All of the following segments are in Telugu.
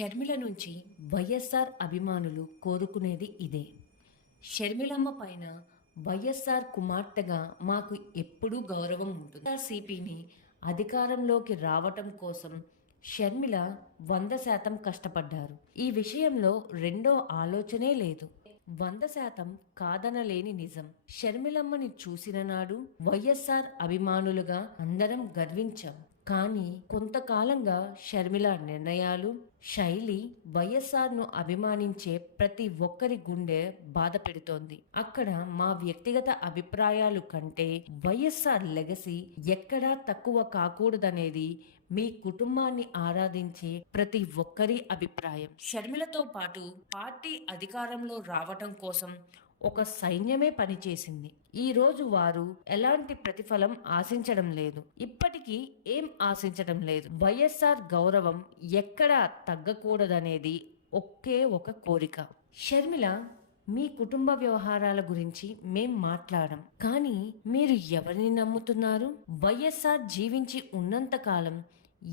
షర్మిల నుంచి వైఎస్ఆర్ అభిమానులు కోరుకునేది ఇదే. షర్మిలమ్మ పైన వైఎస్ఆర్ కుమార్తెగా మాకు ఎప్పుడూ గౌరవం ఉంటుంది. సిపిని అధికారంలోకి రావటం కోసం షర్మిల వంద శాతం కష్టపడ్డారు. ఈ విషయంలో రెండో ఆలోచనే లేదు. వంద శాతం కాదనలేని నిజం. షర్మిలమ్మని చూసిన నాడు వైఎస్ఆర్ అభిమానులుగా అందరం గర్వించాం. కానీ కొంతకాలంగా షర్మిల నిర్ణయాలు శైలి వైఎస్ఆర్ను అభిమానించే ప్రతి ఒక్కరి గుండె బాధ పెడుతోంది. అక్కడ మా వ్యక్తిగత అభిప్రాయాలు కంటే వైఎస్ఆర్ లెగసీ ఎక్కడా తక్కువ కాకూడదనేది మీ కుటుంబాన్ని ఆరాధించే ప్రతి ఒక్కరి అభిప్రాయం. షర్మిలతో పాటు పార్టీ అధికారంలో రావటం కోసం ఒక సైన్యమే పనిచేసింది. ఈ రోజు వారు ఎలాంటి ప్రతిఫలం ఆశించడం లేదు. ఇప్పటికీ ఏం ఆశించడం లేదు. వైఎస్ఆర్ గౌరవం ఎక్కడా తగ్గకూడదనేది ఒకే ఒక కోరిక. షర్మిల మీ కుటుంబ వ్యవహారాల గురించి మేం మాట్లాడం. కానీ మీరు ఎవరిని నమ్ముతున్నారు? వైఎస్ఆర్ జీవించి ఉన్నంతకాలం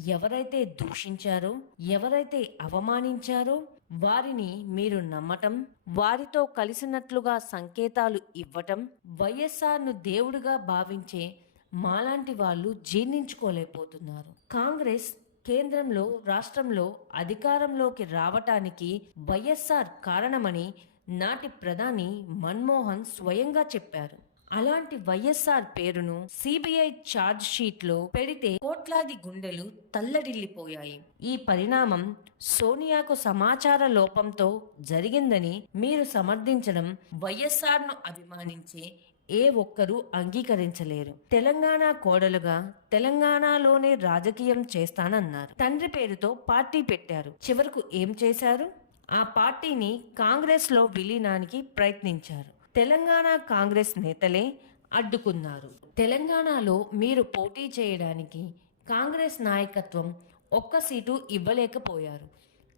ఎవరైతే దూషించారో ఎవరైతే అవమానించారో వారిని మీరు నమ్మటం వారితో కలిసినట్లుగా సంకేతాలు ఇవ్వటం వైఎస్ఆర్ను దేవుడిగా భావించే మాలాంటి వాళ్ళు జీర్ణించుకోలేకపోతున్నారు. కాంగ్రెస్ కేంద్రంలో రాష్ట్రంలో అధికారంలోకి రావటానికి వైఎస్ఆర్ కారణమని నాటి ప్రధాని మన్మోహన్ స్వయంగా చెప్పారు. అలాంటి వైఎస్ఆర్ పేరును సిబిఐ ఛార్జ్ షీట్లో పెడితే కోట్లాది గుండెలు తల్లడిల్లిపోయాయి. ఈ పరిణామం సోనియాకు సమాచార లోపంతో జరిగిందని మీరు సమర్థించడం వైఎస్ఆర్ను అభిమానించే ఏ ఒక్కరూ అంగీకరించలేరు. తెలంగాణ కోడలుగా తెలంగాణలోనే రాజకీయం చేస్తానన్నారు. తండ్రి పేరుతో పార్టీ పెట్టారు. చివరకు ఏం చేశారు? ఆ పార్టీని కాంగ్రెస్లో విలీనానికి ప్రయత్నించారు. తెలంగాణ కాంగ్రెస్ నేతలే అడ్డుకున్నారు. తెలంగాణలో మీరు పోటీ చేయడానికి కాంగ్రెస్ నాయకత్వం ఒక్క సీటు ఇవ్వలేకపోయారు.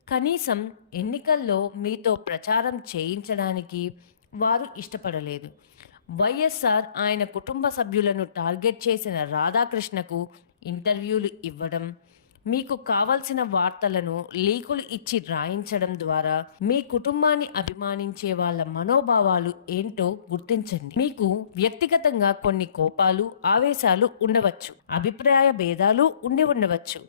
కనీసం ఎన్నికల్లో మీతో ప్రచారం చేయించడానికి వారు ఇష్టపడలేదు. వైఎస్ఆర్ ఆయన కుటుంబ సభ్యులను టార్గెట్ చేసిన రాధాకృష్ణకు ఇంటర్వ్యూలు ఇవ్వడం మీకు కావలసిన వార్తలను లీకులు ఇచ్చి రాయించడం ద్వారా మీ కుటుంబాన్ని అభిమానించే వాళ్ళ మనోభావాలు ఏంటో గుర్తించండి. మీకు వ్యక్తిగతంగా కొన్ని కోపాలు ఆవేశాలు ఉండవచ్చు. అభిప్రాయ భేదాలు ఉండి ఉండవచ్చు.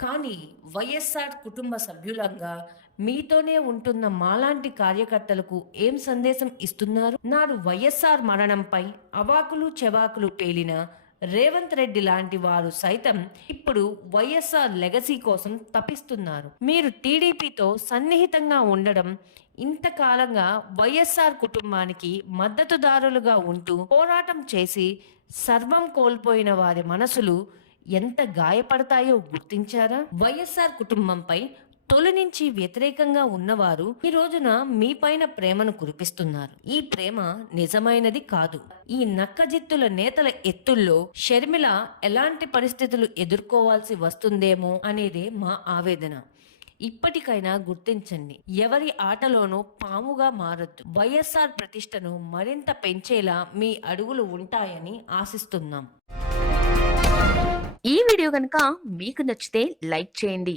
కానీ వైఎస్ఆర్ కుటుంబ సభ్యులంగా మీతోనే ఉంటున్న మాలాంటి కార్యకర్తలకు ఏం సందేశం ఇస్తున్నారు? నాడు వైఎస్ఆర్ మరణంపై అవాకులు చెవాకులు పేలిన రేవంత్ రెడ్డి లాంటి వారు సైతం ఇప్పుడు వైఎస్ఆర్ లెగసీ కోసం తపిస్తున్నారు మీరు టీడీపీతో సన్నిహితంగా ఉండడం ఇంతకాలంగా వైఎస్ఆర్ కుటుంబానికి మద్దతుదారులుగా ఉంటూ పోరాటం చేసి సర్వం కోల్పోయిన వారి మనసులు ఎంత గాయపడతాయో గుర్తించారా? వైఎస్ఆర్ కుటుంబంపై తొలి నుంచి వ్యతిరేకంగా ఉన్నవారు ఈ రోజున మీ పైన ప్రేమను కురిపిస్తున్నారు. ఈ ప్రేమ నిజమైనది కాదు. ఈ నక్కజిత్తుల నేతల ఎత్తుల్లో షర్మిల ఎలాంటి పరిస్థితులు ఎదుర్కోవాల్సి వస్తుందేమో అనేదే మా ఆవేదన. ఇప్పటికైనా గుర్తించండి ఎవరి ఆటలోనూ పాముగా మారద్దు. వైఎస్ఆర్ ప్రతిష్టను మరింత పెంచేలా మీ అడుగులు ఉంటాయని ఆశిస్తున్నాం. ఈ వీడియో కనుక మీకు నచ్చితే లైక్ చేయండి.